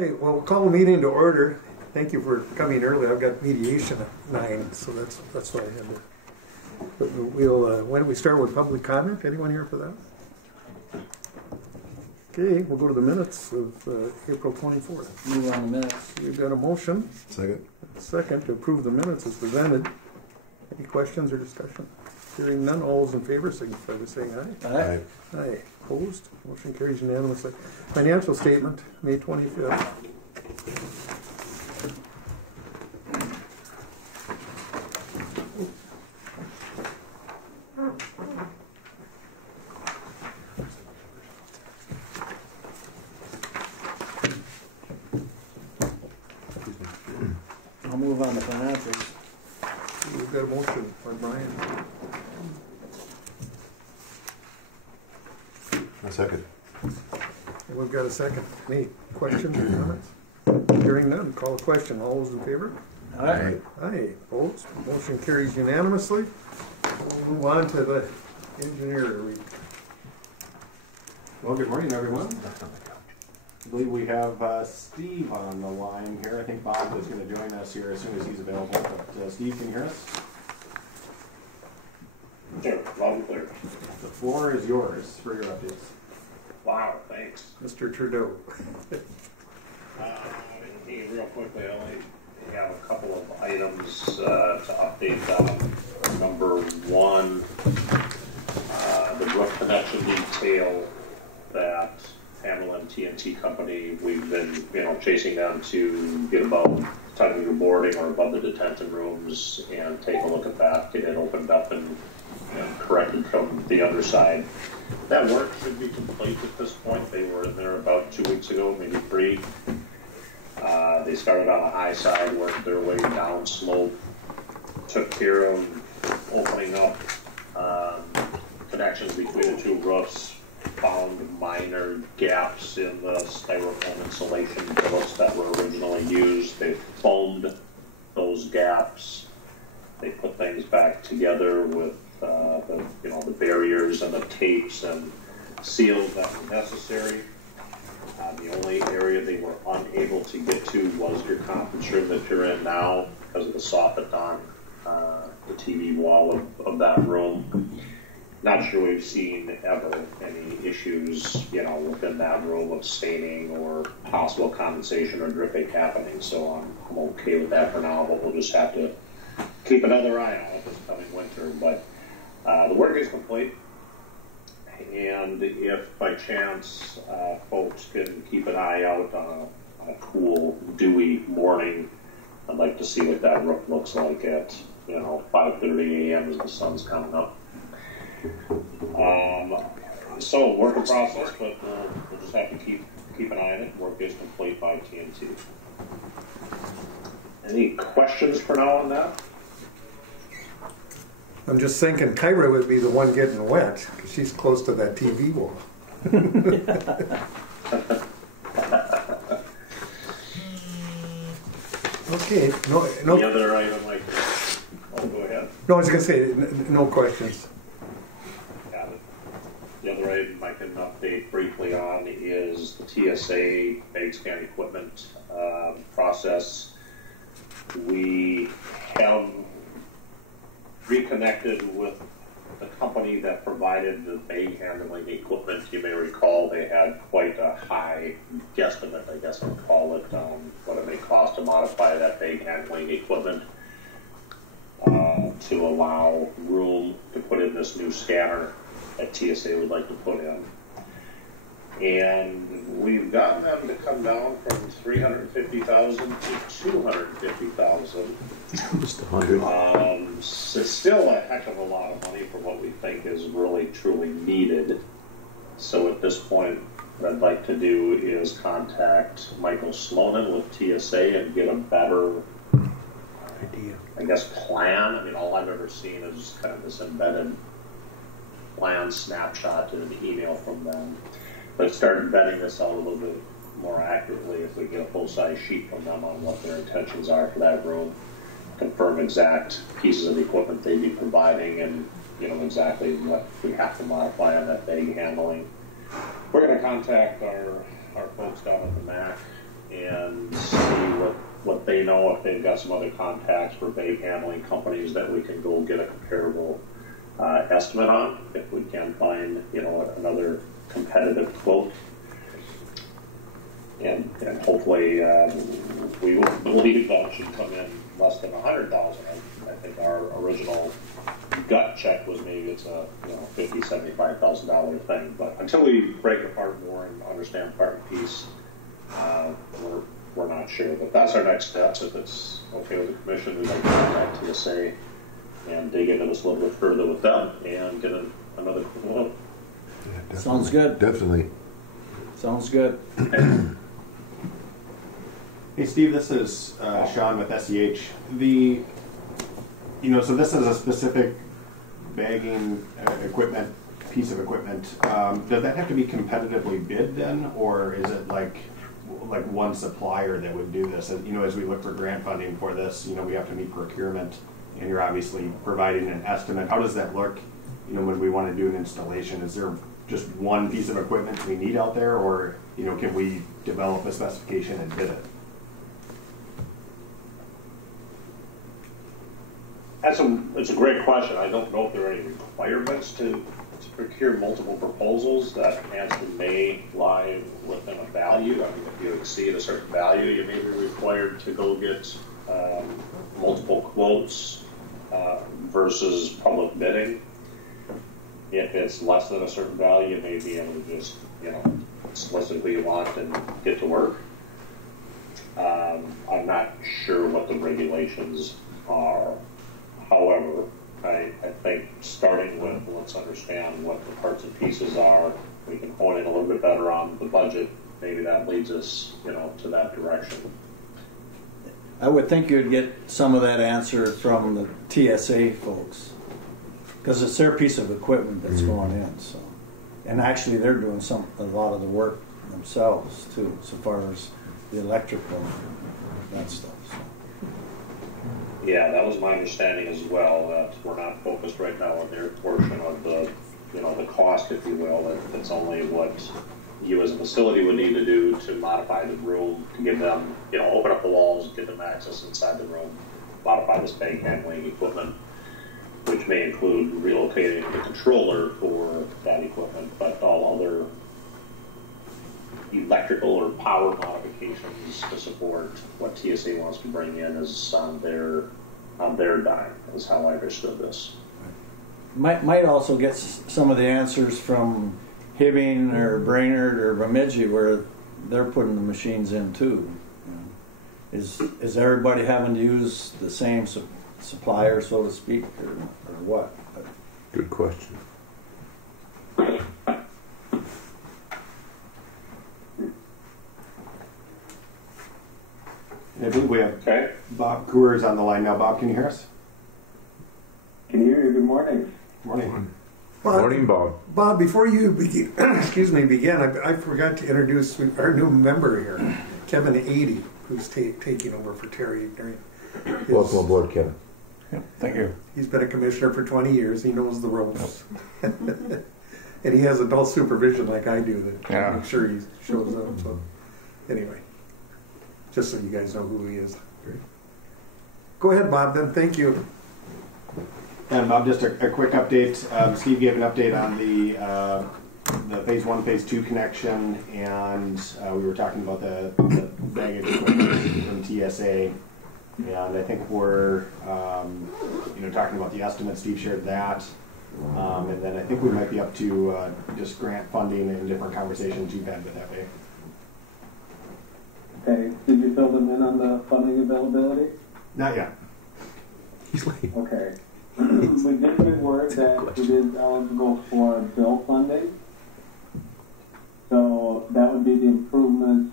right, well, we'll call the meeting to order. Thank you for coming early. I've got mediation at 9, so that's why I had to. But why don't we start with public comment? Anyone here for that? Okay, we'll go to the minutes of April 24th. Move on the minutes. We've got a motion. Second to approve the minutes as presented. Any questions or discussion? Hearing none, all those in favor signify by saying aye. Aye. Aye. Opposed? Motion carries unanimously. Financial statement, May 25th. I'll move on to financials. We've got a motion by Brian. A second. And we've got a second. Any questions or comments? Hearing none, call a question. All those in favor? Aye. Aye. Opposed? Motion carries unanimously. We'll move on to the engineer. Well, good morning, everyone. I believe we have Steve on the line here. I think Bob is going to join us here as soon as he's available. But Steve, can you hear us? Sure, loud and clear. The floor is yours for your updates. Wow, thanks. Mr. Trudeau. Real quickly, I only have a couple of items to update on. Number one, the roof connection detail that Pamela and TNT Company, we've been chasing them to get above top of your boarding or above the detention rooms and take a look at that, get it opened up and corrected from the underside. That work should be complete at this point. They were in there about 2 weeks ago, maybe 3. They started on a high side, worked their way down slope, took care of opening up connections between the two roofs, found minor gaps in the styrofoam insulation billets that were originally used. They foamed those gaps. They put things back together with the barriers and the tapes and seals that were necessary. The only area they were unable to get to was your conference room that you're in now because of the soffit on the TV wall of that room. Not sure we've seen ever any issues, within that room of staining or possible condensation or dripping happening. So I'm okay with that for now, but we'll just have to keep another eye on it this coming winter. But the work is complete. And if by chance folks can keep an eye out on a cool, dewy morning, I'd like to see what that roof looks like at 5:30 a.m. as the sun's coming up. So work in process, but we'll just have to keep an eye on it. Work is complete by TNT. Any questions for now on that? I'm just thinking Kyra would be the one getting wet because she's close to that TV wall. Okay. No. The other item, go ahead. No, I was going to say no questions. Got it. The other item I can update briefly on is the TSA bag scan equipment process. We have reconnected with the company that provided the bag handling equipment. You may recall they had quite a high guesstimate, I guess I'll call it, what it may cost to modify that bag handling equipment to allow room to put in this new scanner that TSA would like to put in. And we've gotten them to come down from $350,000 to $250,000. Just 100. It's still a heck of a lot of money for what we think is really truly needed. So at this point, what I'd like to do is contact Michael Slonin with TSA and get a better plan. All I've ever seen is kind of this embedded plan snapshot in an email from them. But started vetting this out a little bit more accurately if we get a full-size sheet from them on what their intentions are for that room, confirm exact pieces of equipment they'd be providing, and exactly what we have to modify on that bag handling. We're going to contact our folks down at the MAC may know if they've got some other contacts for bag handling companies that we can go get a comparable estimate on, if we can find, another competitive quote. And hopefully we will believe that should come in less than $100,000. I think our original gut check was maybe it's a $50,000, $75,000 thing. But until we break apart more and understand part and piece, we're not sure. But that's our next steps. If it's okay with the commission, we'd like to contact TSA and dig into this a little bit further with them and get another quote. Yeah, Sounds good. Definitely. Sounds good. Hey Steve, this is Sean with SEH. So this is a specific bagging equipment, piece of equipment. Does that have to be competitively bid then, or is it like one supplier that would do this? As we look for grant funding for this, we have to meet procurement, and you're obviously providing an estimate. How does that look? When we want to do an installation, is there just one piece of equipment we need out there, or can we develop a specification and bid it? It's a great question. I don't know if there are any requirements to procure multiple proposals. That answer may lie within a value. I mean, if you exceed a certain value, you may be required to go get multiple quotes versus public bidding. If it's less than a certain value, you may be able to just, solicit who you want and get to work. I'm not sure what the regulations are. However, I think starting with, let's understand what the parts and pieces are. We can hone in a little bit better on the budget. Maybe that leads us, to that direction. I would think you'd get some of that answer from the TSA folks, because it's their piece of equipment that's going in. So, and actually, they're doing a lot of the work themselves too, so far as the electrical and that stuff. So. Yeah, that was my understanding as well, that we're not focused right now on their portion of the cost, if you will. That it's only what you as a facility would need to do to modify the room, to give them, open up the walls, give them access inside the room, modify this bag handling equipment, which may include relocating the controller for that equipment, but all other electrical or power modifications to support what TSA wants to bring in is on their dime, is how I understood this. Might also get some of the answers from Hibbing or Brainerd or Bemidji, where they're putting the machines in too. Is everybody having to use the same supplier, so to speak, or what? Good question. I believe we have Bob Coors on the line now. Bob, can you hear us? Can you hear you? Good morning. Morning. Morning, Bob. Bob, before you begin, I forgot to introduce our new member here, Kevin 80, who's taking over for Terry during his... Welcome aboard, Kevin. Yep, thank you. He's been a commissioner for 20 years. He knows the ropes. And he has adult supervision like I do to make sure he shows up. So anyway, just so you guys know who he is. Go ahead, Bob, then. Thank you. And Bob, just a quick update. Steve gave an update on the Phase 1, Phase 2 connection, and we were talking about the baggage equipment from TSA. And I think we're, talking about the estimate. Steve shared that. And then I think we might be up to just grant funding and different conversations you've had with FAA. Okay. Did you fill them in on the funding availability? Not yet. He's late. Okay. We did get word that it is eligible for bill funding. So that would be the improvements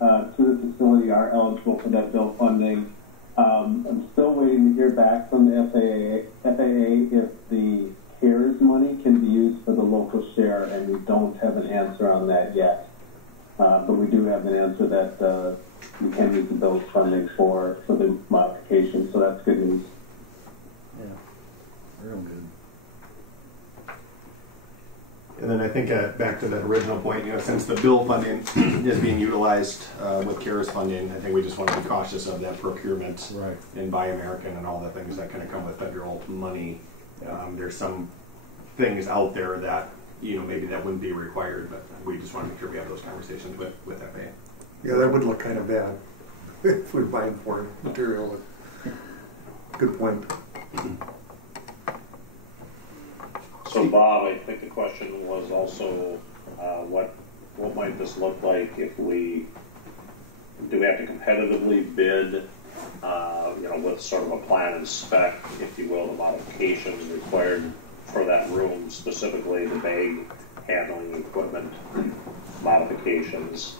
to the facility are eligible for that bill funding. I'm still waiting to hear back from the FAA if the CARES money can be used for the local share, and we don't have an answer on that yet. But we do have an answer that we can use the bill funding for the modification, so that's good news. Yeah, real good. And then I think back to that original point, since the bill funding is being utilized with CARES funding, I think we just want to be cautious of that procurement and Buy American and all the things that kind of come with federal money. There's some things out there that maybe that wouldn't be required, but we just want to make sure we have those conversations with FAA. Yeah, that would look kind of bad if we're buying foreign material. Good point. So Bob, I think the question was also, what might this look like if do we have to competitively bid, with sort of a plan and spec, if you will, the modifications required for that room, specifically the bag handling equipment modifications,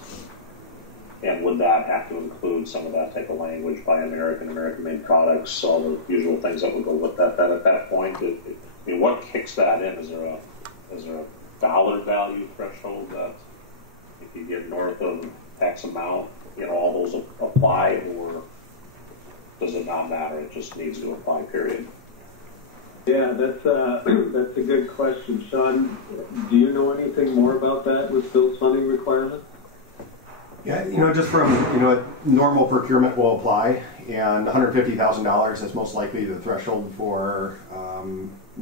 and would that have to include some of that type of language by American-made products, all the usual things that would go with that at that point? What kicks that in? Is there a dollar value threshold that if you get north of X amount, all those apply, or does it not matter? It just needs to apply, period. Yeah, that's a good question. Sean, do you know anything more about that with Bill's funding requirements? Yeah, just from, normal procurement will apply, and $150,000 is most likely the threshold for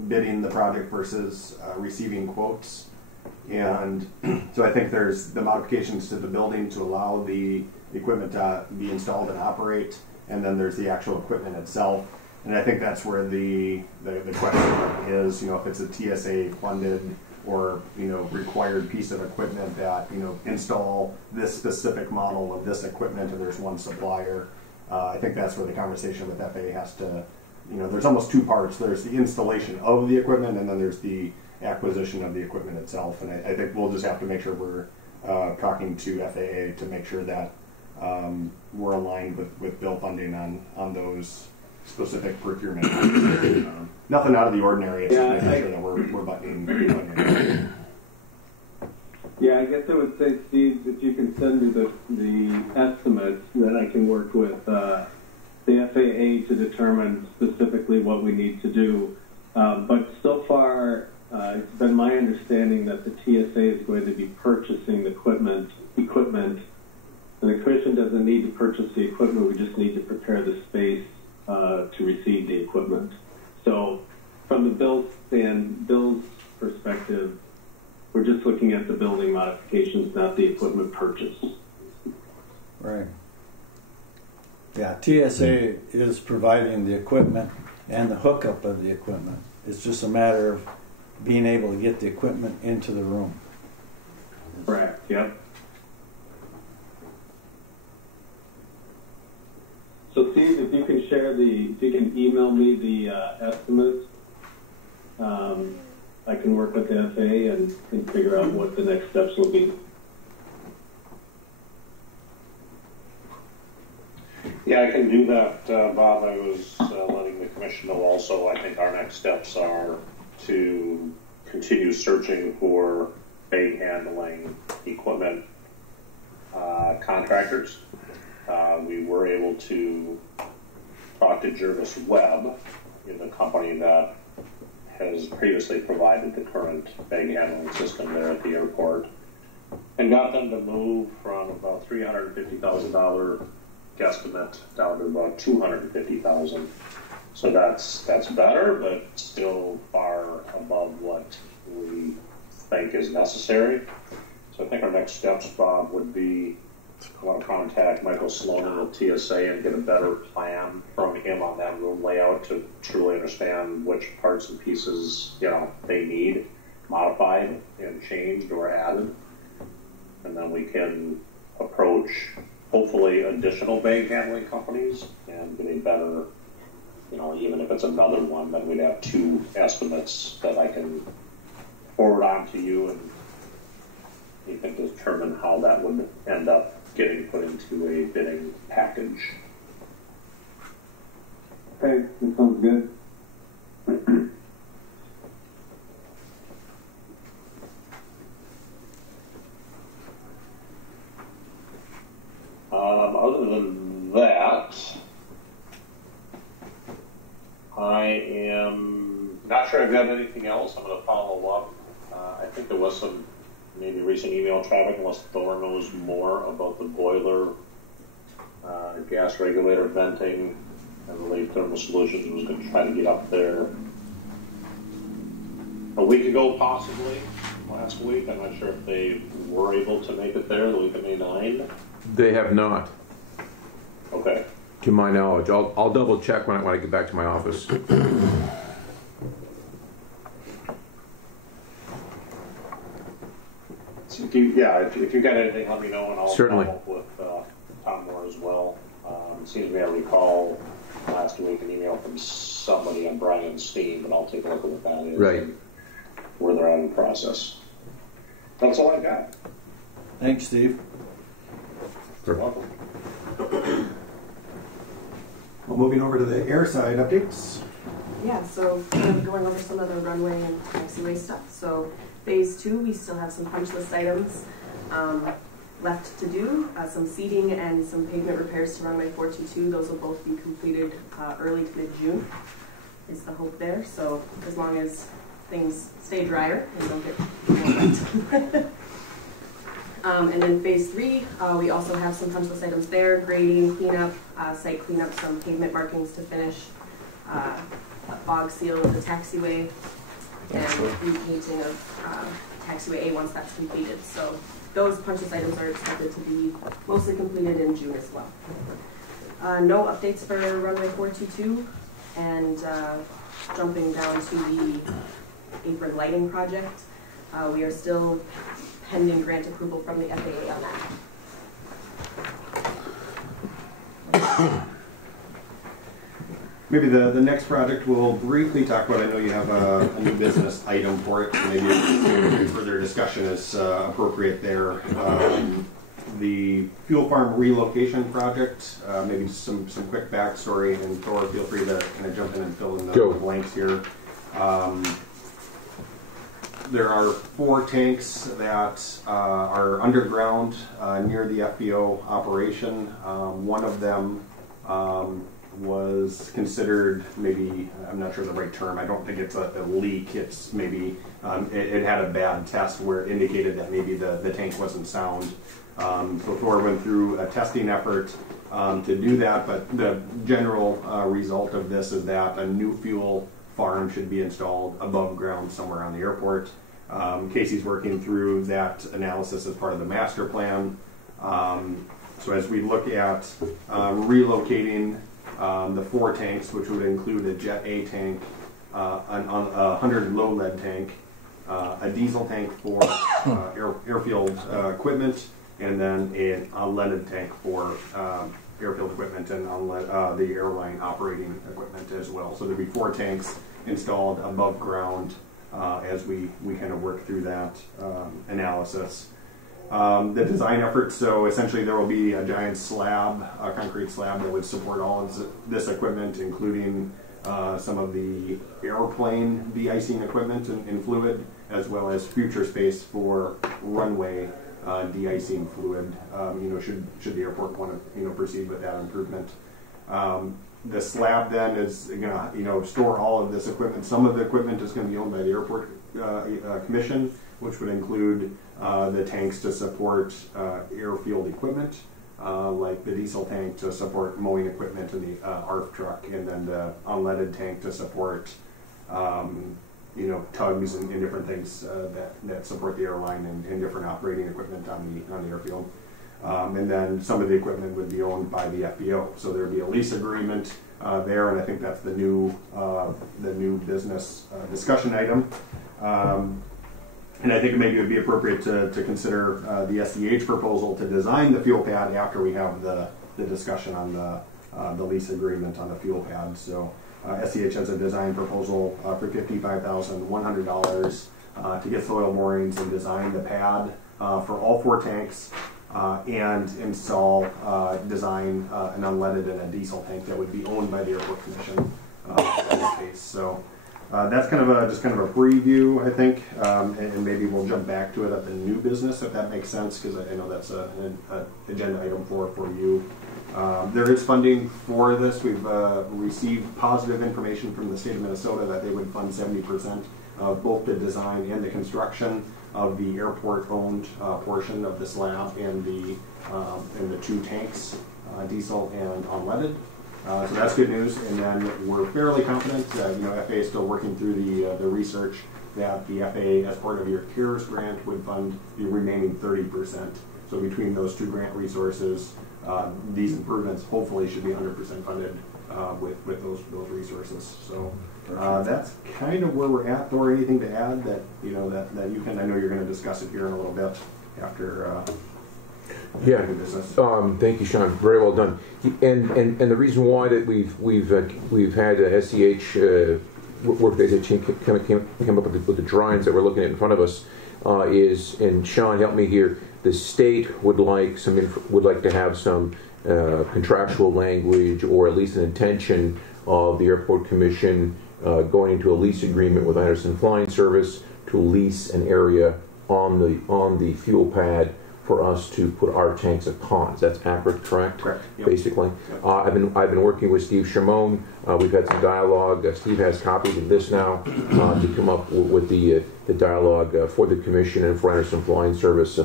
bidding the project versus receiving quotes. And so I think there's the modifications to the building to allow the equipment to be installed and operate, and then there's the actual equipment itself. And I think that's where the question is, if it's a TSA funded or required piece of equipment that install this specific model of this equipment and there's one supplier. I think that's where the conversation with FAA has to, there's almost two parts. There's the installation of the equipment, and then there's the acquisition of the equipment itself. And I think we'll just have to make sure we're talking to FAA to make sure that we're aligned with bill funding on those specific procurement. Nothing out of the ordinary. It's just making sure that we're buttoning. Yeah, I guess I would say, Steve, if you can send me the estimates, then I can work with the FAA to determine specifically what we need to do. But so far, it's been my understanding that the TSA is going to be purchasing the equipment. And the Commission doesn't need to purchase the equipment. We just need to prepare the space to receive the equipment. So from the Bill's perspective, we're just looking at the building modifications, not the equipment purchase. Right. Yeah, TSA is providing the equipment and the hookup of the equipment. It's just a matter of being able to get the equipment into the room. Correct, yep. So Steve, if you can email me the estimates, I can work with the FAA and figure out what the next steps will be. Yeah, I can do that, Bob. I was letting the Commission know also. I think our next steps are to continue searching for bag handling equipment contractors. We were able to talk to Jervis Webb, the company that has previously provided the current bag handling system there at the airport, and got them to move from about $350,000 guesstimate down to about $250,000. So that's better, but still far above what we think is necessary. So I think our next steps, Bob, would be I want to contact Michael Sloan with TSA and get a better plan from him on that room layout to truly understand which parts and pieces they need modified and changed or added, and then we can approach hopefully additional bag handling companies and get a better, even if it's another one, then we'd have two estimates that I can forward on to you, and you can determine how that would end up getting put into a bidding package. Okay, that sounds good. Other than that, I am not sure I've got anything else. I'm going to follow up. I think there was some maybe recent email traffic, unless Thor knows more about the boiler, gas regulator venting. I believe Thermal Solutions was going to try to get up there a week ago, possibly, last week. I'm not sure if they were able to make it there the week of May 9. They have not, Okay. to my knowledge. I'll double check when I get back to my office. So if you got anything, let me know, and I'll Certainly. follow up with Tom Moore as well. It seems to me I recall last week an email from somebody on Brian's Steam, but I'll take a look at what that is. Right. And where they're at in the process. That's all I got. Thanks, Steve. You're welcome. Well, moving over to the airside updates. Yeah, so going over some of the runway and taxiway stuff. So phase 2, we still have some punch list items left to do. Some seating and some pavement repairs to runway 422. Those will both be completed early to mid-June is the hope there. So as long as things stay drier and don't get more wet. And then phase 3, we also have some punch list items there: grading, cleanup, site cleanup, some pavement markings to finish, a fog seal of the taxiway, and repainting of taxiway A once that's completed. So those punch list items are expected to be mostly completed in June as well. No updates for runway 422, and jumping down to the apron lighting project, we are still pending grant approval from the FAA on that. Maybe the next project we'll briefly talk about. I know you have a new business item for it. Maybe further discussion is appropriate there. The fuel farm relocation project, maybe just some quick backstory, and Thor, feel free to kind of jump in and fill in the blanks here. There are 4 tanks that are underground near the FBO operation. One of them was considered, maybe, I'm not sure the right term, I don't think it's a leak, it's maybe, it had a bad test where it indicated that maybe the tank wasn't sound. So Thor went through a testing effort to do that, but the general result of this is that a new fuel farm should be installed above ground somewhere on the airport. Casey's working through that analysis as part of the master plan. So as we look at relocating the 4 tanks, which would include a Jet A tank, a 100 low lead tank, a diesel tank for airfield equipment, and then an unleaded tank for airfield equipment and the airline operating equipment as well. So there'd be 4 tanks installed above ground as we kind of work through that analysis. The design effort, so essentially there will be a giant slab, a concrete slab that would support all of this equipment, including some of the airplane de-icing equipment and fluid, as well as future space for runway de-icing fluid, should the airport want to proceed with that improvement. The slab then is going to store all of this equipment. Some of the equipment is going to be owned by the airport commission, which would include the tanks to support airfield equipment, like the diesel tank to support mowing equipment in the ARF truck, and then the unleaded tank to support tugs and different things that support the airline and different operating equipment on the airfield. And then some of the equipment would be owned by the FBO. So there would be a lease agreement there, and I think that's the new business discussion item. And I think maybe it would be appropriate to consider the SEH proposal to design the fuel pad after we have the discussion on the lease agreement on the fuel pad. So SEH has a design proposal for $55,100 to get soil moorings and design the pad for all 4 tanks. And install, design an unleaded and a diesel tank that would be owned by the airport commission in this case. So that's kind of a preview, I think, and maybe we'll jump back to it at the new business if that makes sense, because I know that's an agenda item for you. There is funding for this. We've received positive information from the state of Minnesota that they would fund 70% both the design and the construction of the airport-owned portion of the slab and the 2 tanks, diesel and unleaded. So that's good news. And then we're fairly confident, FAA is still working through the research, that the FAA, as part of your CARES grant, would fund the remaining 30%. So between those 2 grant resources, these improvements hopefully should be 100% funded with those resources. So that's kind of where we're at. Thor, anything to add that that you can? I know you're going to discuss it here in a little bit after. Yeah. Thank you, Sean. Very well done. And the reason why that we've had SCH work that came up with the drawings that we're looking at in front of us is, and Sean, help me here. The state would like to have some contractual language, or at least an intention of the Airport Commission going into a lease agreement with Anderson Flying Service to lease an area on the fuel pad for us to put our tanks upon. That's accurate, correct? Correct. Yep. Basically, yep. I've been working with Steve Shimon. We've had some dialogue. Steve has copies of this now to come up with the dialogue for the Commission and for Anderson Flying Service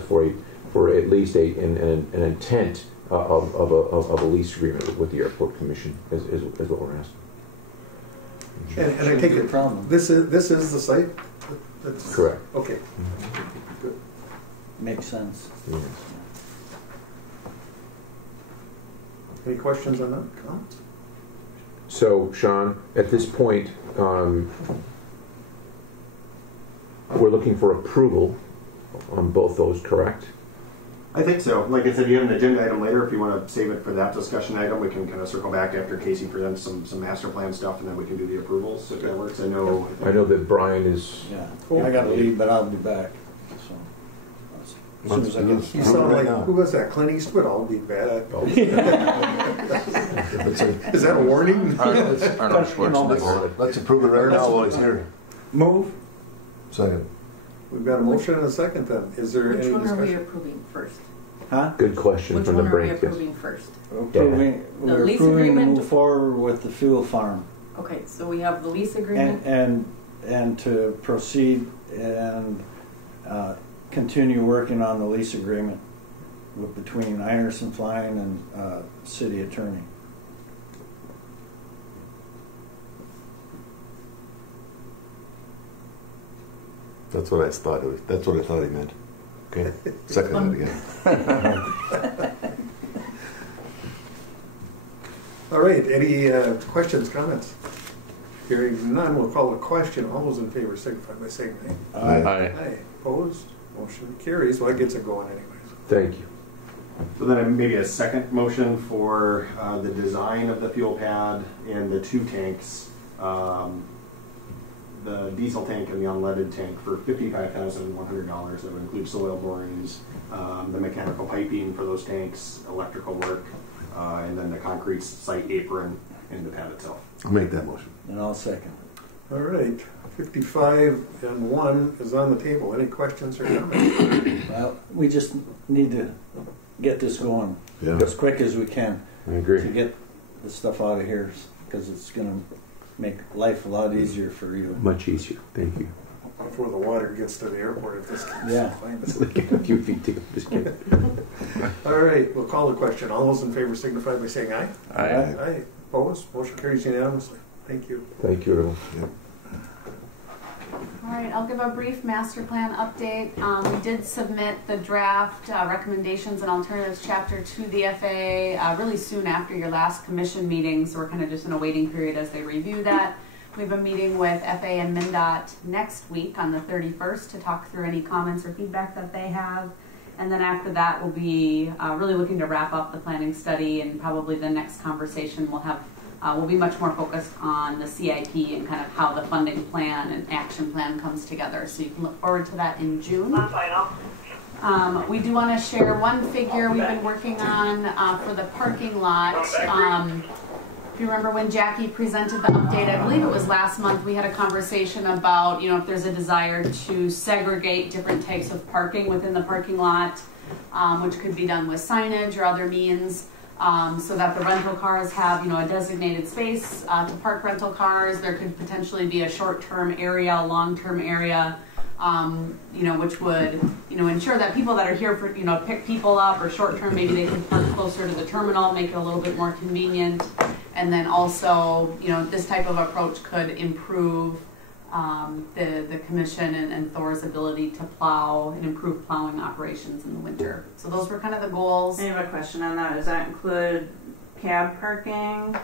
for at least an intent of a lease agreement with the Airport Commission is what we're asking. And I take it this is the site. That's correct. Okay. Good. Makes sense. Yes. Any questions on that? Comments? So, Sean, at this point, we're looking for approval on both those, correct? I think so. Like I said, you have an agenda item later. If you want to save it for that discussion item, we can kind of circle back after Casey presents some master plan stuff, and then we can do the approvals if that works. I know that Brian is. Yeah, I got to leave, but I'll be back. So as soon as I get. You sound like who was that? Clint Eastwood. I'll be back. Is that a warning? Arnold Schwarzenegger. Let's approve it right now while he's here. Move. Second. We've got a motion and a second then. Is there any discussion? Which one are we approving first? Huh? Good question Which from one the are we break. approving first? We're The lease approving to agreement? move forward with the fuel farm Okay, so we have the lease agreement. and to proceed and continue working on the lease agreement between Anderson Flying and city attorney. That's what I thought. That's what I thought he meant. Okay. Second it again. All right. Any questions, comments? Hearing none, we'll call a question. All those in favor signify by saying aye. Aye. Aye. Opposed? Motion carries. Well, that gets it going anyways. Thank you. So then maybe a second motion for the design of the fuel pad and the 2 tanks, the diesel tank and the unleaded tank for $55,100. That would include soil borings, the mechanical piping for those tanks, electrical work, and then the concrete site apron and the pad itself. I'll make that motion. And I'll second. All right. 55-1 is on the table. Any questions or comments? Well, we just need to get this going as quick as we can. I agree. To get the stuff out of here, because it's going to make life a lot easier for you. Much easier. Thank you. Before the water gets to the airport, if this can find It's it. like a few feet to just get. All right. We'll call the question. All those in favor signify by saying aye. Aye. Aye. Opposed? Motion carries unanimously. Thank you. Thank you, everyone. Yep. All right, I'll give a brief master plan update. We did submit the draft recommendations and alternatives chapter to the FAA really soon after your last commission meeting, so we're kind of just in a waiting period as they review that. We have a meeting with FAA and MnDOT next week on the 31st to talk through any comments or feedback that they have. And then after that, we'll be really looking to wrap up the planning study, and probably the next conversation we'll have will be much more focused on the CIP and kind of how the funding plan and action plan comes together. So you can look forward to that in June. We do want to share one figure we've been working on for the parking lot. If you remember when Jackie presented the update, I believe it was last month, we had a conversation about, if there's a desire to segregate different types of parking within the parking lot, which could be done with signage or other means. so that the rental cars have, a designated space to park rental cars. There could potentially be a short-term area, a long-term area, which would, ensure that people that are here for, pick people up or short-term, maybe they can park closer to the terminal, make it a little bit more convenient. And then also, this type of approach could improve the commission and Thor's ability to plow and improve plowing operations in the winter. So those were kind of the goals. I have a question on that. Does that include cab parking,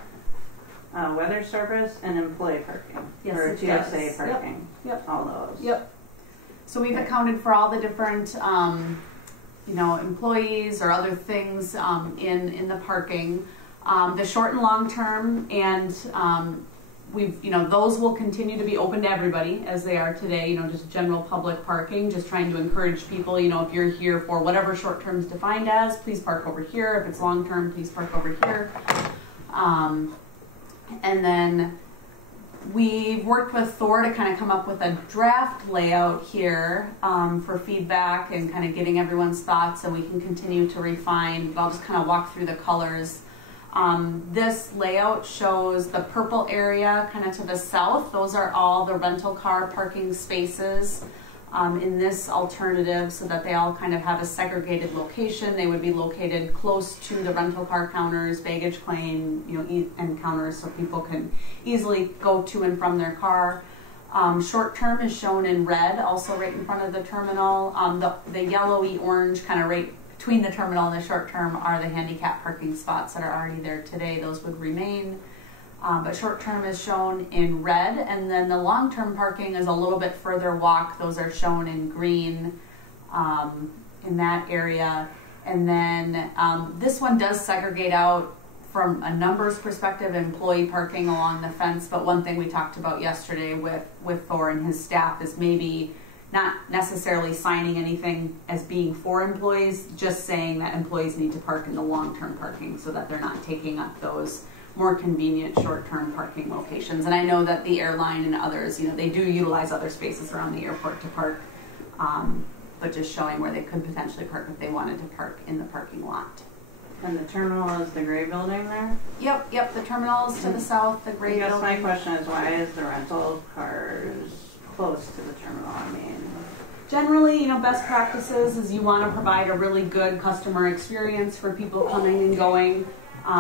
weather service, and employee parking? Yes, or it TSA does. parking? Yep. All those? Yep. So we've accounted for all the different, employees or other things in the parking. The short and long term, and those will continue to be open to everybody as they are today, just general public parking, just trying to encourage people, if you're here for whatever short term is defined as, please park over here. If it's long term, please park over here. And then we've worked with Thor to kind of come up with a draft layout here for feedback and kind of getting everyone's thoughts, and we can continue to refine. I'll just kind of walk through the colors. This layout shows the purple area kind of to the south. Those are all the rental car parking spaces in this alternative, so that they all kind of have a segregated location. They would be located close to the rental car counters, baggage claim, and counters, so people can easily go to and from their car. Short term is shown in red, also right in front of the terminal. The yellowy orange kind of right between the terminal and the short term are the handicap parking spots that are already there today. Those would remain. But short term is shown in red, and then the long term parking is a little bit further walk. Those are shown in green in that area. And then this one does segregate out from a numbers perspective, employee parking along the fence. But one thing we talked about yesterday with Thor and his staff is maybe not necessarily signing anything as being for employees, just saying that employees need to park in the long-term parking so that they're not taking up those more convenient short-term parking locations. And I know that the airline and others, they do utilize other spaces around the airport to park, but just showing where they could potentially park if they wanted to park in the parking lot. And the terminal is the gray building there? Yep, the terminal is to the south, the gray building. My question is, why is the rental cars close to the terminal? Generally, best practices is you want to provide a really good customer experience for people coming and going. A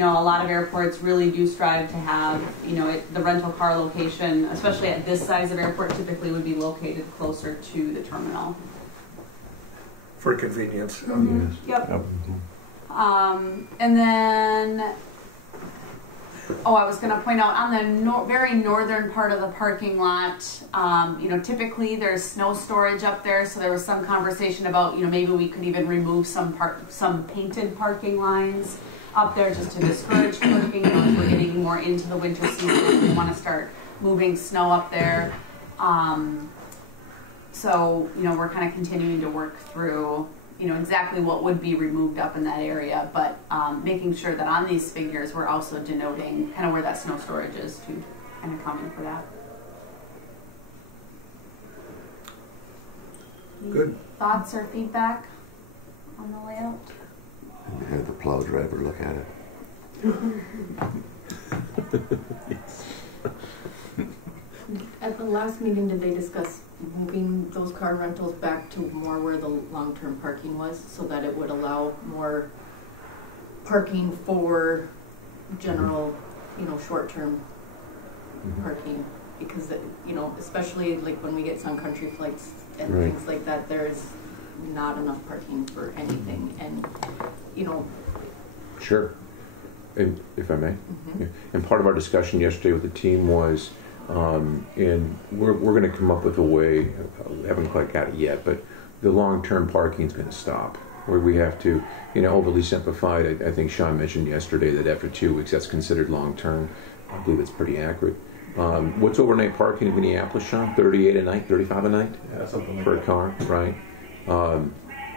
lot of airports really do strive to have, the rental car location, especially at this size of airport, typically would be located closer to the terminal. For convenience. Mm-hmm. Yep. And then, I was going to point out on the very northern part of the parking lot, typically there's snow storage up there, so there was some conversation about, maybe we could even remove some painted parking lines up there just to discourage parking. If we're getting more into the winter season, we want to start moving snow up there. So, we're kind of continuing to work through exactly what would be removed up in that area, but making sure that on these figures we're also denoting kind of where that snow storage is to kind of comment for that. Good. Thoughts or feedback on the layout? And have the plow driver look at it. At the last meeting, did they discuss moving those car rentals back to more where the long-term parking was, so that it would allow more parking for general, short-term parking? Because, especially like when we get Sun Country flights and things like that, there's not enough parking for anything, and Sure. And if I may. Mm-hmm. Yeah. And part of our discussion yesterday with the team was, and we're going to come up with a way, we haven't quite got it yet, but the long-term parking is going to stop, where we have to, overly simplified. I think Sean mentioned yesterday that after 2 weeks that's considered long-term. I believe it's pretty accurate. What's overnight parking in Minneapolis, Sean? 38 a night, 35 a night? Yeah, something like for that. A car, right?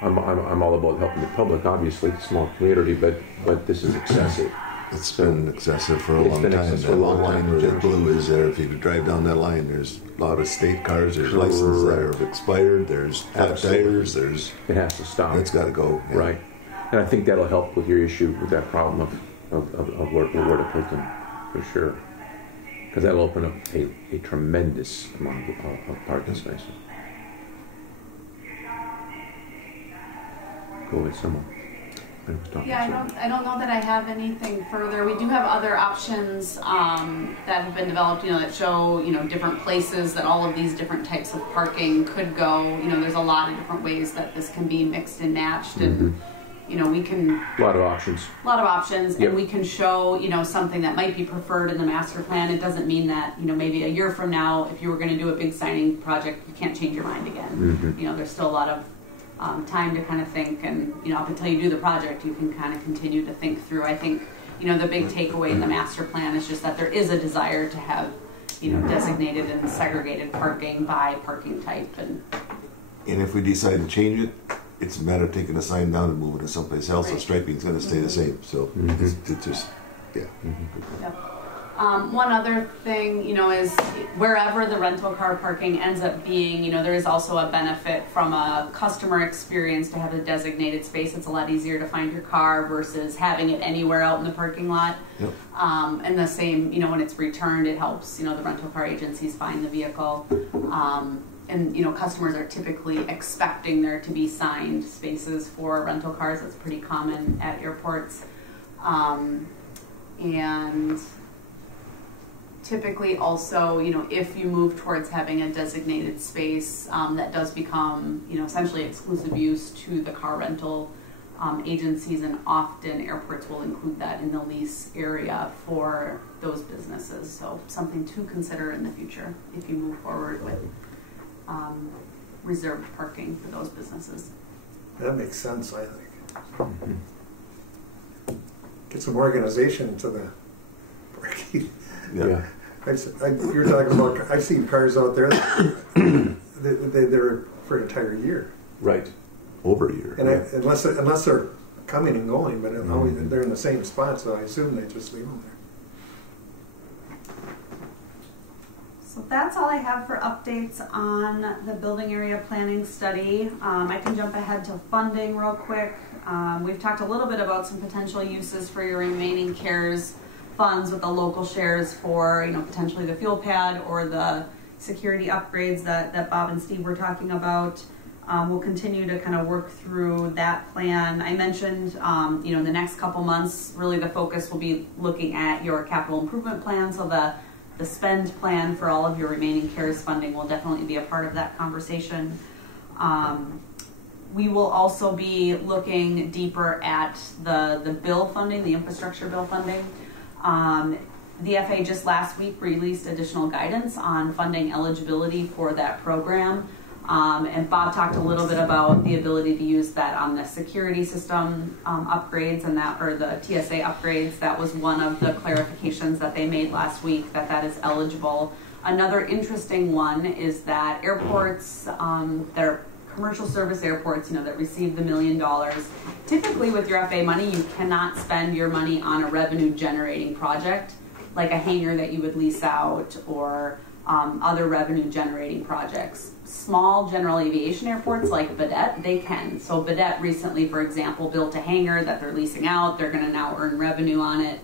I'm all about helping the public, obviously, small community, but this is excessive. It's been excessive for a long time. That long line where the blue is there, if you could drive down that line, there's a lot of state cars, there's licenses that are expired, there's flat tires, it has to stop. It's got to go. Yeah. Right. And I think that'll help with your issue with that problem of where to put them, for sure. Because that'll open up a tremendous amount of parking spaces. Go with someone. Yeah, I don't know that I have anything further. We do have other options that have been developed, that show, different places that all of these different types of parking could go. There's a lot of different ways that this can be mixed and matched, and we can a lot of options. Yep. And we can show something that might be preferred in the master plan. It doesn't mean that maybe a year from now, if you were going to do a big signing project, you can't change your mind again. There's still a lot of time to kind of think, and up until you do the project, you can kind of continue to think through. I think the big takeaway in the master plan is just that there is a desire to have designated and segregated parking by parking type, and if we decide to change it, it's a matter of taking the sign down and moving it to someplace else. Right. The striping is going to stay the same. So it's just Yep. One other thing, is wherever the rental car parking ends up being, there is also a benefit from a customer experience to have a designated space. It's a lot easier to find your car versus having it anywhere out in the parking lot. Yep. And the same, when it's returned, it helps, the rental car agencies find the vehicle. And, customers are typically expecting there to be signed spaces for rental cars. That's pretty common at airports. And typically also, if you move towards having a designated space, that does become, essentially exclusive use to the car rental agencies, and often airports will include that in the lease area for those businesses. So something to consider in the future if you move forward with reserved parking for those businesses. That makes sense, I think. Get some organization to the parking. yeah. You're talking about, I've seen cars out there they're for an entire year. Right. Over a year. And unless they're coming and going, but they're in the same spot, so I assume they just leave them there. So that's all I have for updates on the building area planning study. I can jump ahead to funding real quick. We've talked a little bit about some potential uses for your remaining CARES funds with the local shares for, potentially the fuel pad or the security upgrades that Bob and Steve were talking about. We'll continue to kind of work through that plan. I mentioned, in the next couple months, really the focus will be looking at your capital improvement plan. So the spend plan for all of your remaining CARES funding will definitely be a part of that conversation. We will also be looking deeper at the bill funding, the infrastructure bill funding. The FAA just last week released additional guidance on funding eligibility for that program. And Bob talked a little bit about the ability to use that on the security system upgrades or the TSA upgrades. That was one of the clarifications that they made last week, that is eligible. Another interesting one is that airports, they're commercial service airports, that receive the $1 million. Typically with your FAA money, you cannot spend your money on a revenue generating project, like a hangar that you would lease out or other revenue generating projects. Small general aviation airports like Bdette, they can. So Bdette recently, for example, built a hangar that they're leasing out. They're going to now earn revenue on it.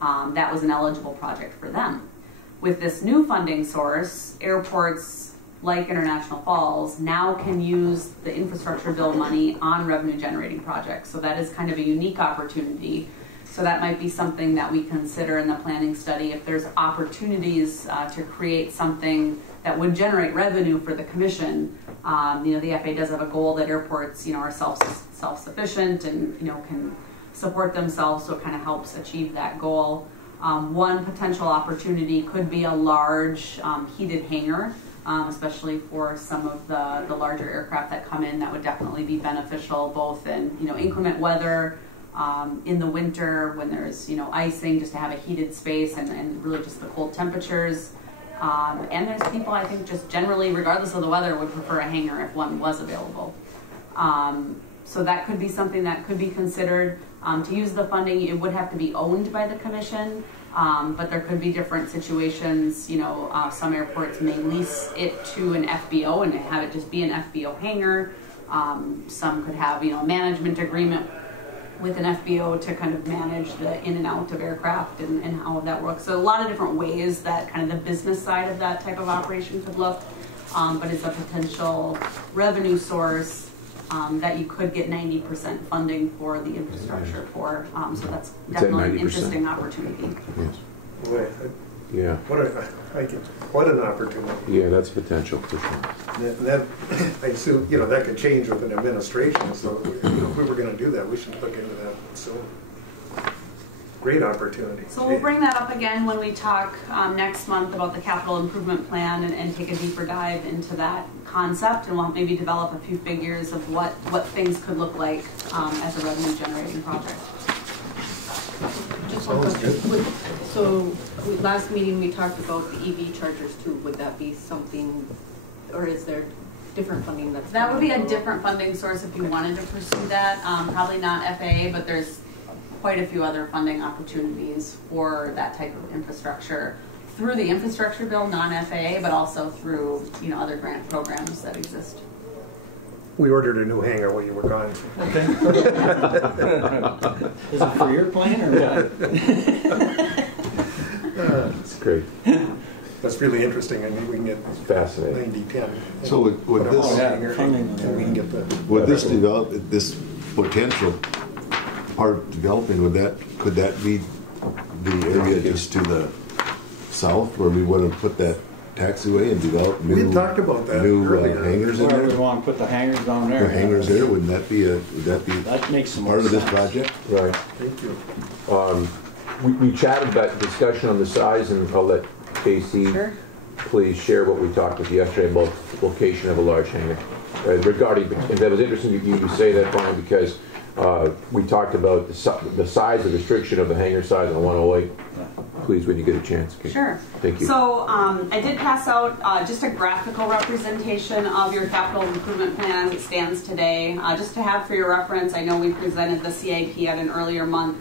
That was an eligible project for them. With this new funding source, airports like International Falls now can use the infrastructure bill money on revenue generating projects. So that is kind of a unique opportunity. So that might be something that we consider in the planning study. If there's opportunities to create something that would generate revenue for the commission, the FAA does have a goal that airports, are self-sufficient and, can support themselves, so it kind of helps achieve that goal. One potential opportunity could be a large heated hangar, especially for some of the larger aircraft that come in. That would definitely be beneficial, both in, inclement weather, in the winter when there's, icing, just to have a heated space and really just the cold temperatures. And there's people, I think, just generally, regardless of the weather, would prefer a hangar if one was available. So that could be something that could be considered. To use the funding, it would have to be owned by the commission, but there could be different situations. Some airports may lease it to an FBO and have it just be an FBO hangar. Some could have, management agreement with an FBO to kind of manage the in and out of aircraft and how that works. So a lot of different ways that kind of the business side of that type of operation could look, but it's a potential revenue source that you could get 90% funding for the infrastructure for. So that's definitely an interesting opportunity. Yes. Boy, Yeah. what an opportunity. Yeah, that's potential for sure. That I assume, you know, that could change with an administration. So, you know, if we were going to do that, we should look into that. So, great opportunity. So we'll bring that up again when we talk next month about the capital improvement plan and take a deeper dive into that concept, and we'll maybe develop a few figures of what things could look like as a revenue generating project. Just one question. So last meeting we talked about the EV chargers too. Would that be something, or is there different funding that's that would be a different funding source if you wanted to pursue that? Probably not FAA, but there's quite a few other funding opportunities for that type of infrastructure through the infrastructure bill, non-FAA, but also through, you know, other grant programs that exist. We ordered a new hangar while you were gone. Okay. Is it for your plane or what? That's great. That's really interesting. I mean, we can get Fascinating. 90-10. So would Put 'em all this- in here, and we can get the Would this develop, this potential part developing, could that be the area just to the south where we want to put that taxiway and develop We new, had talked about that new earlier. hangars in Where we there? want to put the hangars down there. The hangars there, wouldn't that be That makes some more part of this sense. project? Right. Thank you. We chatted about discussion on the size, and I'll let Casey Sure. please share what we talked with yesterday about location of a large hangar. Regarding, and that was interesting you say that, Brian, because we talked about the size, the restriction of the hangar size on 108. Please, when you get a chance. Okay. Sure. Thank you. So I did pass out just a graphical representation of your capital improvement plan as it stands today, just to have for your reference. I know we presented the CIP at an earlier month.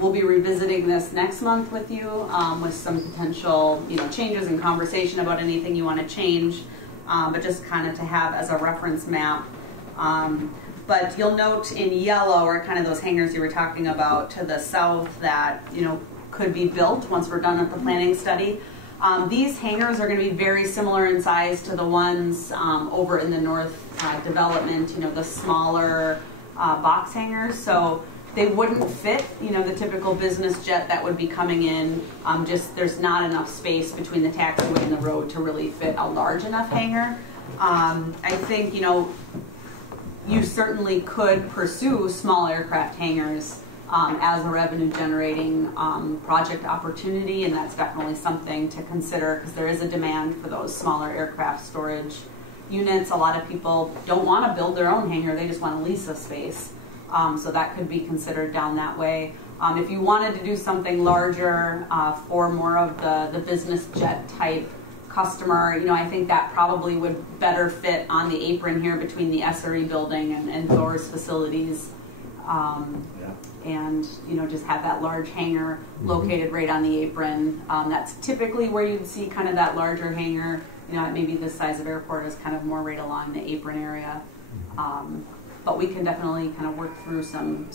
We'll be revisiting this next month with you with some potential, you know, changes and conversation about anything you want to change, but just kind of to have as a reference map. But you'll note in yellow are kind of those hangars you were talking about to the south that, you know, could be built once we're done with the planning study. These hangars are going to be very similar in size to the ones over in the north development, you know, the smaller box hangars. So they wouldn't fit, you know, the typical business jet that would be coming in. Just there's not enough space between the taxiway and the road to really fit a large enough hangar. I think, you know, you certainly could pursue small aircraft hangars as a revenue generating project opportunity, and that's definitely something to consider because there is a demand for those smaller aircraft storage units. A lot of people don't want to build their own hangar, they just want to lease a space. So that could be considered down that way. If you wanted to do something larger for more of the business jet type customer, you know, I think that probably would better fit on the apron here between the SRE building and Thor's facilities. And, you know, just have that large hangar located right on the apron. That's typically where you'd see kind of that larger hangar, you know, maybe this size of airport is kind of more right along the apron area. But we can definitely kind of work through some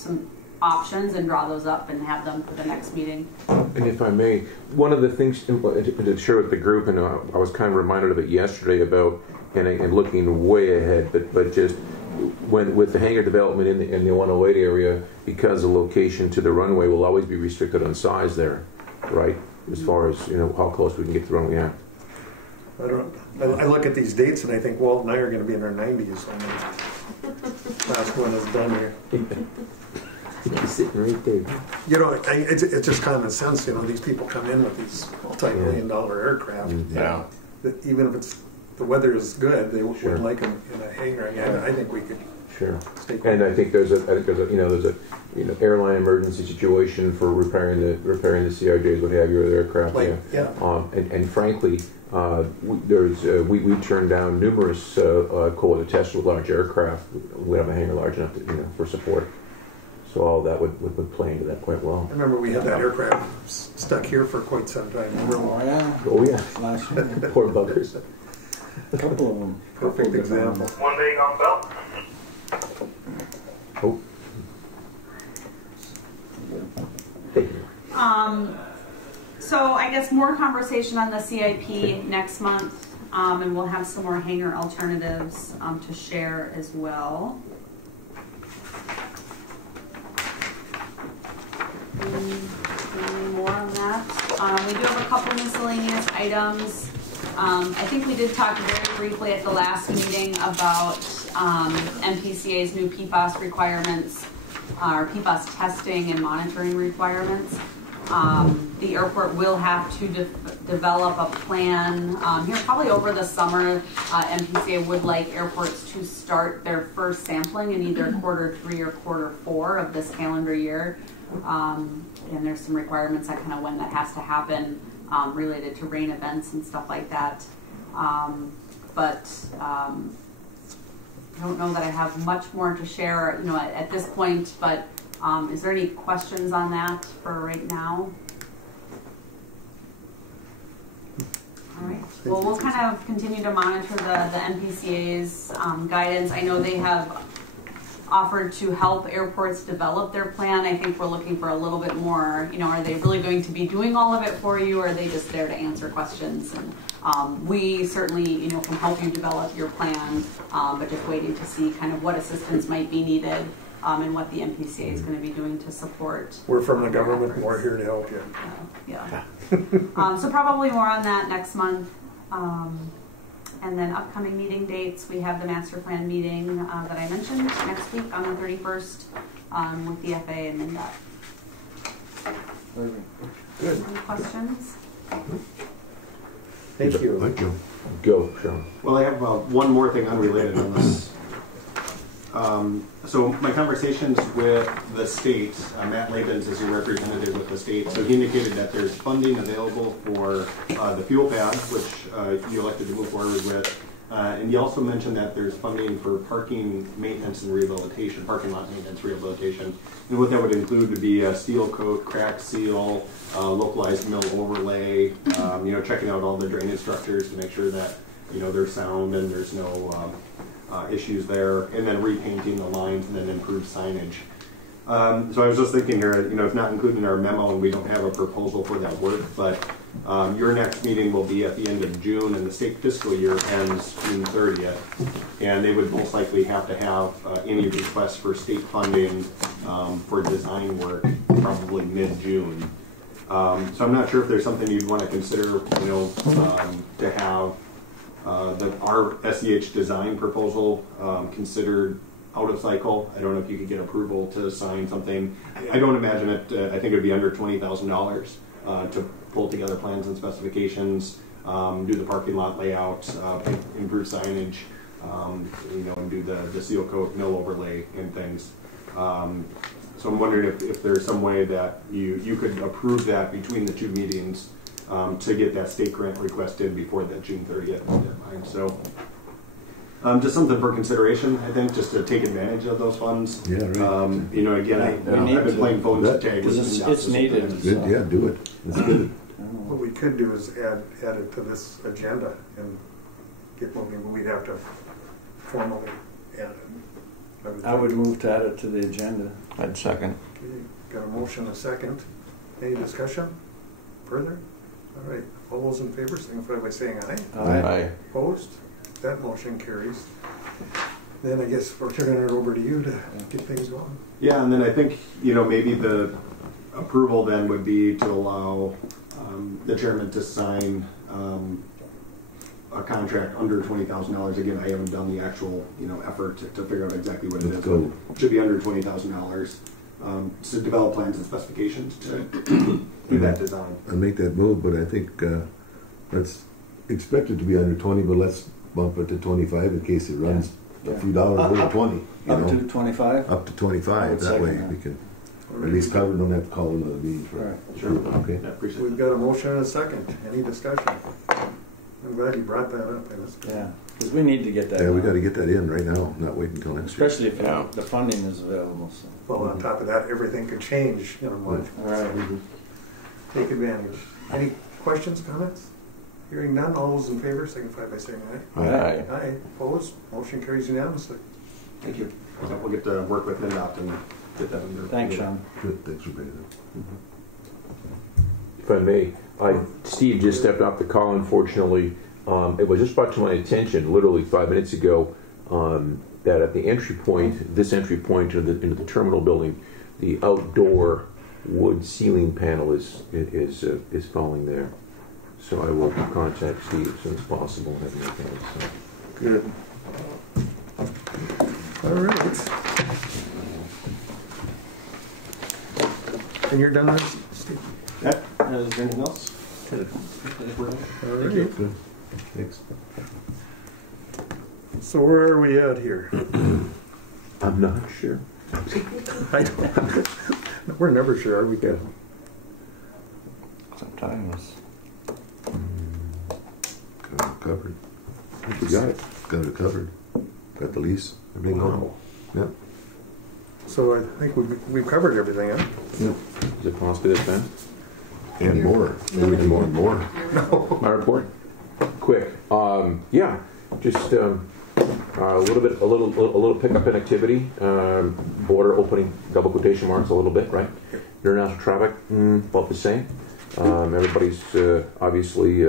options and draw those up and have them for the next meeting. And if I may, one of the things to share with the group, and I was kind of reminded of it yesterday about, and looking way ahead, but just when with the hangar development in the 108 area, because the location to the runway will always be restricted on size there, right? As far as, you know, how close we can get to the runway. Yeah. I look at these dates and I think Walt and I are going to be in our 90s when the last one is done here. He's sitting right there. You know, it's just common sense. You know, these people come in with these multi-million-dollar aircraft. Yeah. That even if the weather is good, they Sure. would like them in a hangar. I think we could. Sure. Stay And I think there's a airline emergency situation for repairing the CRJs, what have you, or the aircraft. Like, And frankly, we turned down numerous quota tests with large aircraft. We have a hangar large enough to, you know, for support. So all that would play into that quite well. I remember we had that aircraft stuck here for quite some time. Oh yeah. Last year. Poor buggers. A couple of them. Perfect example. One big on belt. Oh. So I guess more conversation on the CIP next month, and we'll have some more hangar alternatives to share as well. Any more on that? We do have a couple miscellaneous items. I think we did talk very briefly at the last meeting about Mpca's new Pbos requirements, or Pbos testing and monitoring requirements. The airport will have to develop a plan here probably over the summer. Mpca would like airports to start their first sampling in either Q3 or Q4 of this calendar year. And there's some requirements on kind of when that has to happen related to rain events and stuff like that. I don't know that I have much more to share, at this point, but is there any questions on that for right now? All right. Well, we'll kind of continue to monitor the Mpca's guidance. I know they have offered to help airports develop their plan. I think we're looking for a little bit more, are they really going to be doing all of it for you, or are they just there to answer questions? And we certainly, can help you develop your plan, but just waiting to see kind of what assistance might be needed and what the Mpca is going to be doing to support. We're from the government, and we're here to help you. Yeah. So probably more on that next month. And then upcoming meeting dates, we have the master plan meeting that I mentioned next week on the 31st with the FAA and Int'l. Good. Any questions? Thank you. Thank you. Go, Sean. Well, I have one more thing unrelated on this. So my conversations with the state, Matt Labens is your representative with the state, so he indicated that there's funding available for the fuel pad, which you elected to move forward with. And he also mentioned that there's funding for parking maintenance and rehabilitation, parking lot maintenance rehabilitation. And what that would include would be a seal coat, crack seal, localized mill overlay, checking out all the drainage structures to make sure that, they're sound and there's no issues there, and then repainting the lines and then improved signage. So I was just thinking here, it's not included in our memo and we don't have a proposal for that work, but your next meeting will be at the end of June and the state fiscal year ends June 30th. And they would most likely have to have any requests for state funding for design work probably mid-June. So I'm not sure if there's something you'd want to consider, to have our SEH design proposal considered out of cycle. I don't know if you could get approval to sign something. I don't imagine it. I think it would be under $20,000 to pull together plans and specifications, do the parking lot layout, improve signage, and do the seal coat, mill overlay, and things. So I'm wondering if there's some way that you could approve that between the two meetings to get that state grant request in before that June 30th deadline. So just something for consideration, I think, just to take advantage of those funds. Yeah, right. Again, I've been playing phone tag. It's needed. Good, yeah, do it. That's good. What we could do is add it to this agenda and get moving, but we'd have to formally add it. I would move to add it to the agenda. I'd second. Okay, got a motion, a second. Any discussion further? All right, all those in favor signify by saying aye. Aye. Opposed? That motion carries. Then I guess we're turning it over to you to get things going. Yeah, and then I think, maybe the approval then would be to allow the chairman to sign a contract under $20,000. Again, I haven't done the actual, effort to figure out exactly what it is. It should be under $20,000 to develop plans and specifications to do that design. I'll make that move, but I think let's expect it to be under 20, but let's bump it to 25 in case it runs a few dollars over 20. Up to 25? Up to 25. That way we can at least cover. Don't have to call another meeting for right. Sure. Okay. Yeah, appreciate We've got a motion and a second. Any discussion? I'm glad you brought that up. Yeah, because we need to get that. Yeah, we got to get that in right now, not wait until next year. Especially if the funding is available. So. Well, on top of that, everything could change in a month. All right. So take advantage. Any questions, comments? Hearing none, all those in favor signify by saying aye. Aye. Aye. Opposed? Motion carries unanimously. Thank you. So we'll get to work with Int'l and get that under. Thanks, Sean. Good, thanks for bringing it up. if I may, Steve just stepped off the call, unfortunately. It was just brought to my attention literally 5 minutes ago that at the entry point, this entry point into the terminal building, the outdoor wood ceiling panel is falling there. So I will contact Steve as soon as possible and have him look at it. Good. All right. And you're done there, Steve? Yeah. Is there anything else? Good. All right. Thanks. So where are we at here? I'm not sure. I don't. We're never sure, are we? Good. Sometimes. Got it covered. We got it. Got it covered. Got the lease. Everything on. Yep. So I think we've covered everything, huh? Yep. Is it possibly that fast? And more. Maybe more and more. No. My report? Quick. Yeah. Just a little pickup in activity. Border opening, double quotation marks, a little bit, right? International traffic, about the same. Everybody's obviously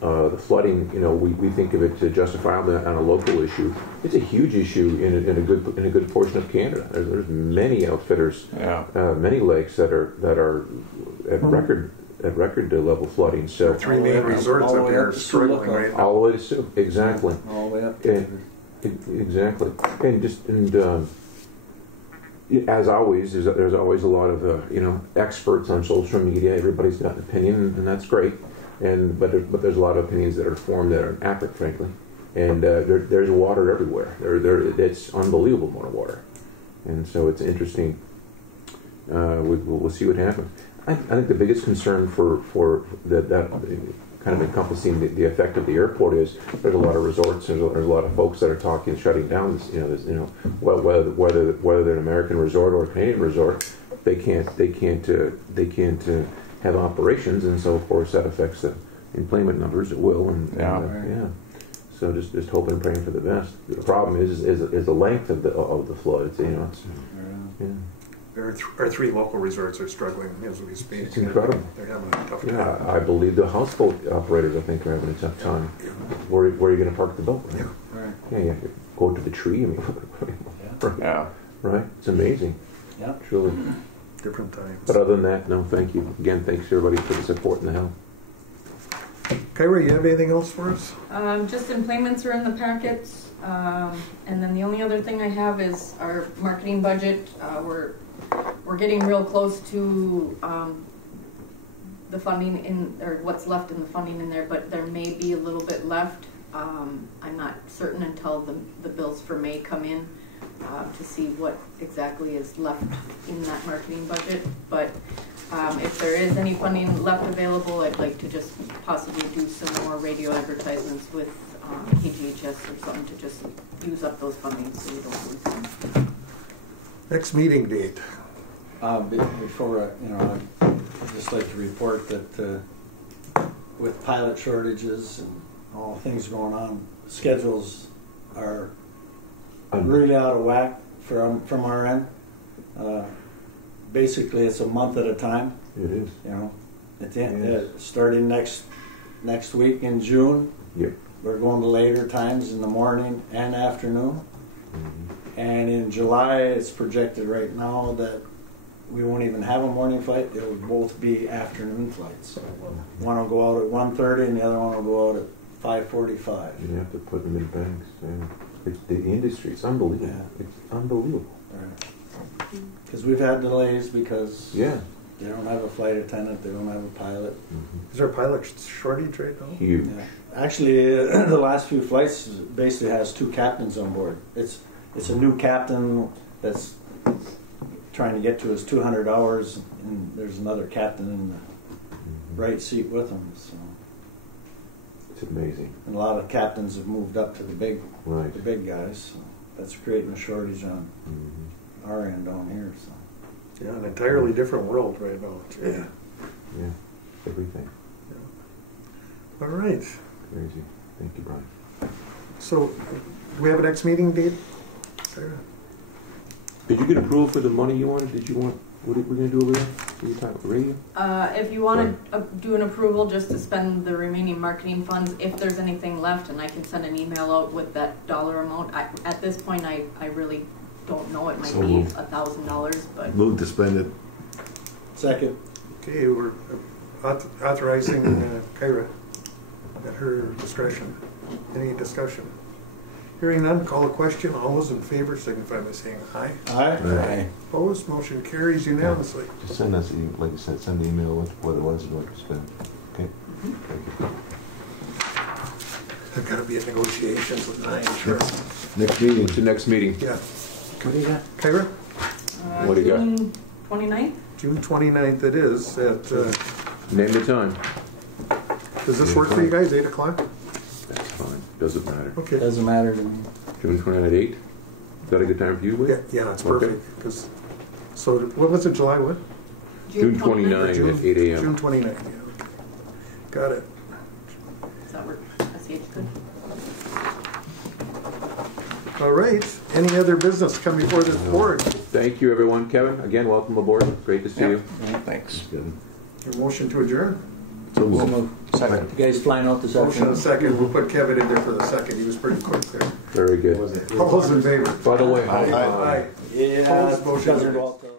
the flooding. You know, we think of it justifiably on a local issue. It's a huge issue in a good portion of Canada. There's many outfitters, many lakes that are at record level flooding. So 3 main resorts up here are struggling right now. all the way to Sioux, exactly. All the way up. Exactly, as always, there's always a lot of experts on social media. Everybody's got an opinion, and that's great. But there's a lot of opinions that are formed that are accurate, frankly. And there's water everywhere. It's unbelievable amount of water, and so it's interesting. We'll see what happens. I think the biggest concern for that kind of encompassing the effect of the airport is there's a lot of resorts. There's a lot of folks that are talking shutting down. Whether they're an American resort or a Canadian resort, they can't have operations, and so of course that affects the employment numbers. It will, and So just hoping and praying for the best. The problem is the length of the floods. Our 3 local resorts are struggling as we speak. It's incredible. They're having a tough time. Yeah, I believe the houseboat operators, I think, are having a tough time. Where are you going to park the boat? Right? Yeah. Right. Yeah, you have to go to the tree. I mean, right? It's amazing. Yeah. Truly. Different times. But other than that, no, thank you. Again, thanks everybody for the support and the help. Kyra, you have anything else for us? Just employments are in the packets. And then the only other thing I have is our marketing budget. We're getting real close to the funding or what's left in the funding in there, but there may be a little bit left. I'm not certain until the bills for May come in to see what exactly is left in that marketing budget. But if there is any funding left available, I'd like to just possibly do some more radio advertisements with KGHS or something to just use up those fundings so we don't lose them. Next meeting date. Before I'd just like to report that with pilot shortages and all things going on, schedules are really out of whack from our end. Basically, it's a month at a time. It is. Starting next week in June. Yep. We're going to later times in the morning and afternoon. And in July, it's projected right now that we won't even have a morning flight. It will both be afternoon flights. One will go out at 1:30 and the other one will go out at 5:45. You have to put them in banks. It's the industry. It's unbelievable. Yeah. It's unbelievable. Because we've had delays because they don't have a flight attendant, they don't have a pilot. Is there a pilot shortage right now? Huge. Yeah. Actually, the last few flights basically has 2 captains on board. It's a new captain that's trying to get to his 200 hours, and there's another captain in the right seat with him. So it's amazing. And a lot of captains have moved up to the big guys. So that's creating a shortage on our end down here. So yeah, an entirely different world right now. Yeah, everything. Yeah. All right. Crazy. Thank you, Brian. So, do we have a next meeting date? Did you get approval for the money you wanted? Did you want? What are we going to do over there? What are you talking about? Radio? If you want to do an approval just to spend the remaining marketing funds, if there's anything left, and I can send an email out with that dollar amount. At this point, I really don't know. It might So be moved. $1,000, but Move to spend it. Second. Okay, we're authorizing Kyra at her discretion. Any discussion? Hearing none, call a question. All those in favor signify by saying aye. Aye. Opposed, motion carries unanimously. Just send us, like you said, send the email with what it was and what to spend. Okay? Thank you. There's got to be a negotiations with nine, sure. Next meeting. What's the next meeting? Yeah. What do you got? Kyra? What do you got? June 29th? June 29th it is at, Name the time. does this work for you guys, 8 o'clock? That's fine. Doesn't matter. Okay. Doesn't matter to me. June 29 at 8. Is that a good time for you, Lee? Yeah, it's Okay. perfect. 'Cause- so what was it, July what? June 29 at 8 a.m. June 29, yeah. Okay. Got it. Does that work? SH good? All right. Any other business come before this board? Thank you, everyone. Kevin, again, welcome aboard. Great to see you. Thanks. Good. Your motion to adjourn? So We'll moved. move. Second. You guys flying out this Motion and afternoon? second. We'll put Kevin in there for the second. He was pretty quick there. Very good. All those in favor? By the way, Aye. Aye. Yeah, Opposed, motion doesn't carries. go out till-